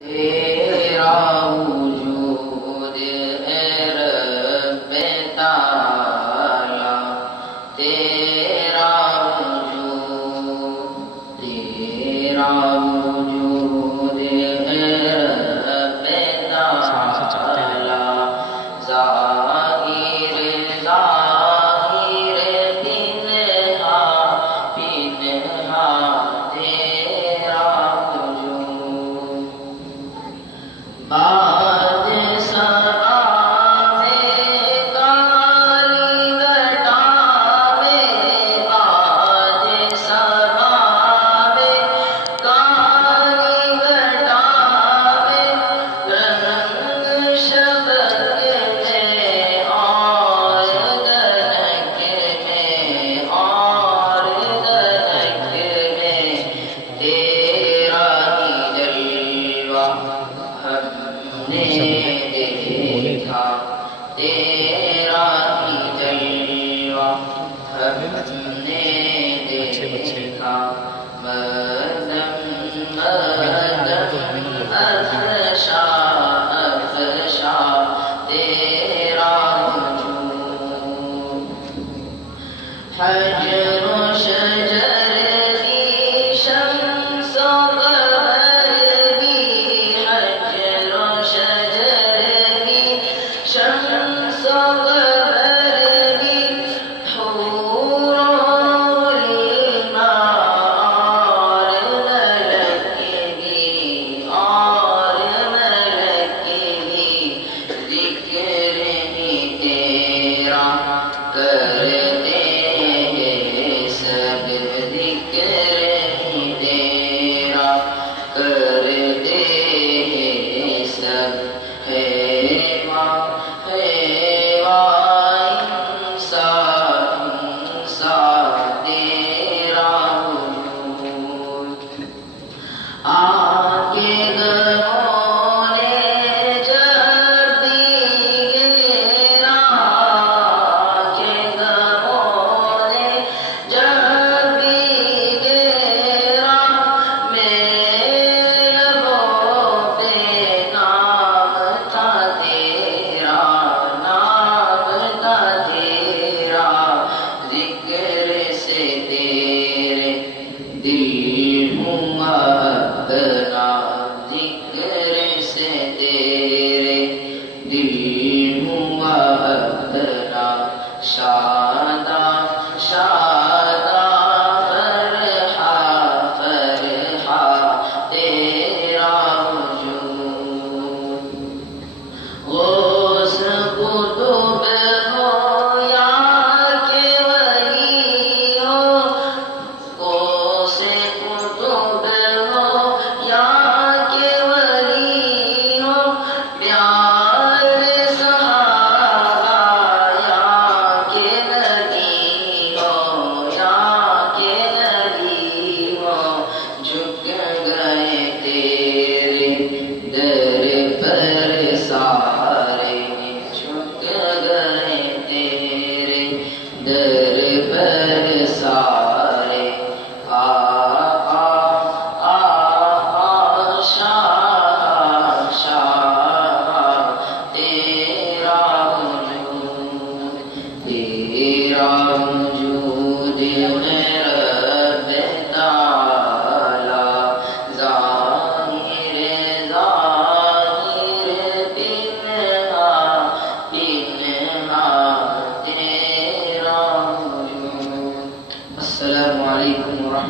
تیرا وجود ہے رب تعالی، تیرا وجود ہے رب تعالی، ظاہر پنہا پنہا تیرا وجود، باد سرا میں کالی گٹا میں، باد سرا میں کالی گٹا میں، رنگ شبک میں اور دنک میں اور دنک میں، تیرا ہی جلوہ ہم نے دیکھا، تیرا ہی جلوہ ہم نے دیکھا، مدم مدم افشا افشا تیرا وجود، حجر و شجر کی شمس و قمر بھی، حجر و شجر کی شمس و قمر بھی، حور و غلمان اور ملک بھی اور ملک بھی، ذکر ہی تیرا کرتے ہیں سب، ذکر ہی تیرا کرتے ہیں سب، ہے انسان تیرا وجود، آنکھیں گموں نے جب دیگرا، آنکھیں گموں نے جب دیگرا، میرے لبوں پہ نام تھا تیرا، نام تھا تیرا، ذکر سے تیرے دل ہوا اپنا، ذکر سے تیرے دل ہوا اپنا، شاداں شاداں فرحہ فرحہ تیرا وجود، غوث قطب ہو یا کہ ولی ہو، غوث قطب ہو یا کہ ولی ہو، پیارے صحابہ یا کہ نبی ہو، یا کہ نبی ہو، جھک گئے تیرے در پر سارے، جھک گئے تیرے در پر سارے، شاہ شاہ تیرا وجود، تیرا وجود ہے رب تعالی، ظاہر پنہا پنہا تیرا وجود۔ السلام علیکم ورحمۃ